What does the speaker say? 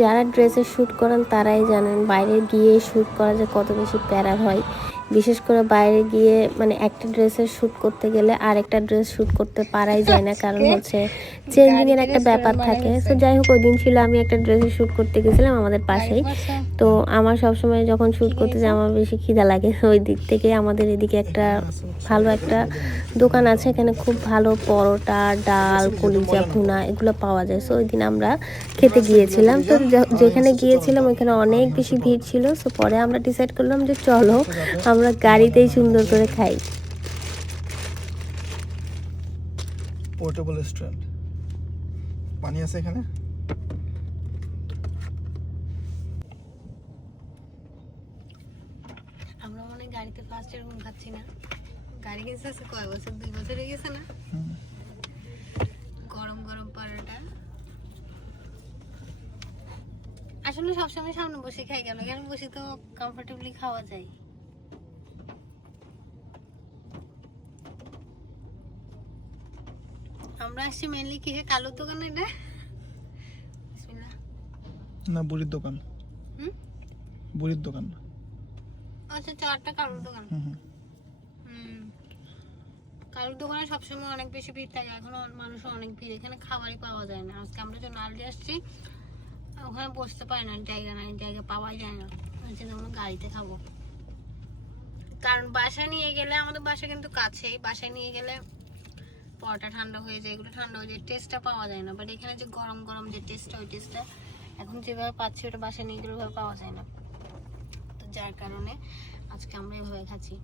যারা ড্রেসের শ্যুট করেন তারাই জানেন বাইরে গিয়ে শ্যুট করা যে কত বেশি প্যারার হয়। বিশেষ করে বাইরে গিয়ে মানে একটা ড্রেসের শ্যুট করতে গেলে আরেকটা ড্রেস শ্যুট করতে পারাই যায় না, কারণ হচ্ছে চেঞ্জিংয়ের একটা ব্যাপার থাকে। তো যাই হোক, ওই দিন ছিল আমি একটা ড্রেসের শ্যুট করতে গেছিলাম আমাদের পাশেই। তো আমার সবসময় যখন শ্যুট করতে যাই আমার বেশি খিদা লাগে। ওই দিক থেকে আমাদের এদিকে একটা ভালো একটা দোকান আছে, এখানে খুব ভালো পরোটা, ডাল, কলিজা ভুনা এগুলো পাওয়া যায়। সো ওই দিন আমরা খেতে গিয়েছিলাম। তো যেখানে গিয়েছিলাম ওইখানে অনেক বেশি ভিড় ছিল। সো পরে আমরা ডিসাইড করলাম যে চলো আমরা গাড়িতেই সুন্দর করে খাই। পোর্টেবল রেস্টুরেন্ট, পানি আছে এখানে। আমরা মনে গাড়িতে ফার্স্ট এরকম খাচ্ছি না। গাড়ি গেছে কয় বছর, 2 বছর হয়ে গেছে না। গরম গরম পরোটা। আসলে সবসময় সামনে বসে খাই কেন, এখানে বসে তো কমফোর্টেবলি খাওয়া যায়। আমরা আসছি মেনলি কিসে, কালোর দোকানে না? বিসমিল্লাহ। না, বুড়ির দোকান। বুড়ির দোকান। আচ্ছা, চারটা কালোর দোকান। কালোর দোকানে সবসময় অনেক বেশি ভিড় থাকে, এখন মানুষ অনেক ভিড়, এখানে খাবারই পাওয়া যায় না। আজকে আমরা যে নালদি আসছি ওখানে বসতে পারি না, জায়গা নাই, জায়গা পাওয়াই যায় না। আমরা গাড়িতে খাবো, কারণ বাসায় নিয়ে গেলে, আমাদের বাসা কিন্তু কাছেই, বাসায় নিয়ে গেলে পরোটা ঠান্ডা হয়ে যায়, এগুলো ঠান্ডা হয়ে যায়, টেস্টটা পাওয়া যায় না। বাট এখানে যে গরম গরম যে টেস্টটা, ওই টেস্টটা এখন যেভাবে পাচ্ছি ওটা বাসায় নিয়ে গেলে ওইভাবে পাওয়া যায় না। তো যার কারণে আজকে আমরা এভাবে খাচ্ছি।